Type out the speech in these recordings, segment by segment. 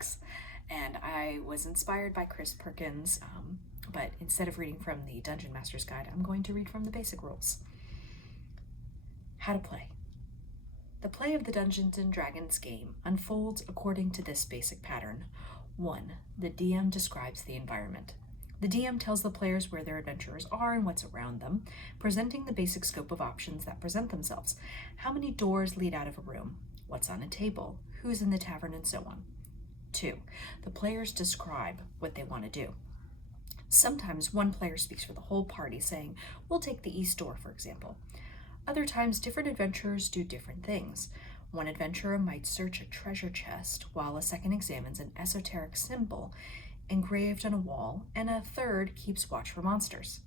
X. And I was inspired by Chris Perkins, but instead of reading from the Dungeon Master's Guide, I'm going to read from the basic rules. How to play. The play of the Dungeons & Dragons game unfolds according to this basic pattern. 1. The DM describes the environment. The DM tells the players where their adventurers are and what's around them, presenting the basic scope of options that present themselves. How many doors lead out of a room? What's on a table? Who's in the tavern? And so on. 2. The players describe what they want to do. Sometimes one player speaks for the whole party, saying, "We'll take the east door," for example. Other times, different adventurers do different things. One adventurer might search a treasure chest, while a second examines an esoteric symbol engraved on a wall, and a third keeps watch for monsters.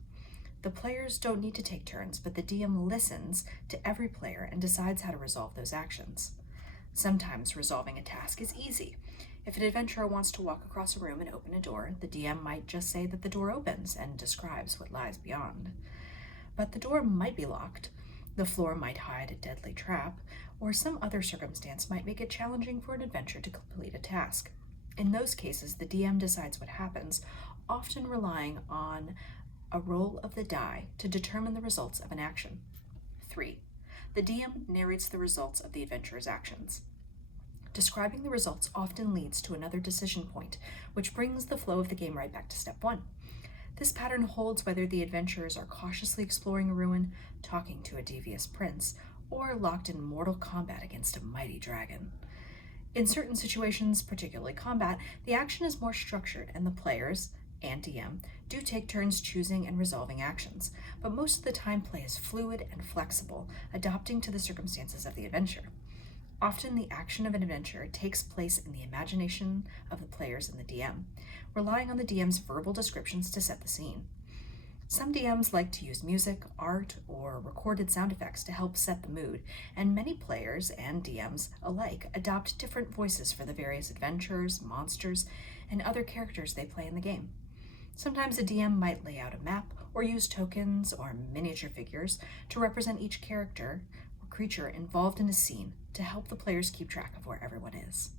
The players don't need to take turns, but the DM listens to every player and decides how to resolve those actions. Sometimes resolving a task is easy. If an adventurer wants to walk across a room and open a door, the DM might just say that the door opens and describes what lies beyond. But the door might be locked, the floor might hide a deadly trap, or some other circumstance might make it challenging for an adventurer to complete a task. In those cases, the DM decides what happens, often relying on a roll of the die to determine the results of an action. 3. The DM narrates the results of the adventurer's actions. Describing the results often leads to another decision point, which brings the flow of the game right back to step 1. This pattern holds whether the adventurers are cautiously exploring a ruin, talking to a devious prince, or locked in mortal combat against a mighty dragon. In certain situations, particularly combat, the action is more structured and the players, and DM, do take turns choosing and resolving actions, but most of the time play is fluid and flexible, adapting to the circumstances of the adventure. Often the action of an adventure takes place in the imagination of the players and the DM, relying on the DM's verbal descriptions to set the scene. Some DMs like to use music, art, or recorded sound effects to help set the mood, and many players and DMs alike adopt different voices for the various adventurers, monsters, and other characters they play in the game. Sometimes a DM might lay out a map or use tokens or miniature figures to represent each character or creature involved in a scene to help the players keep track of where everyone is.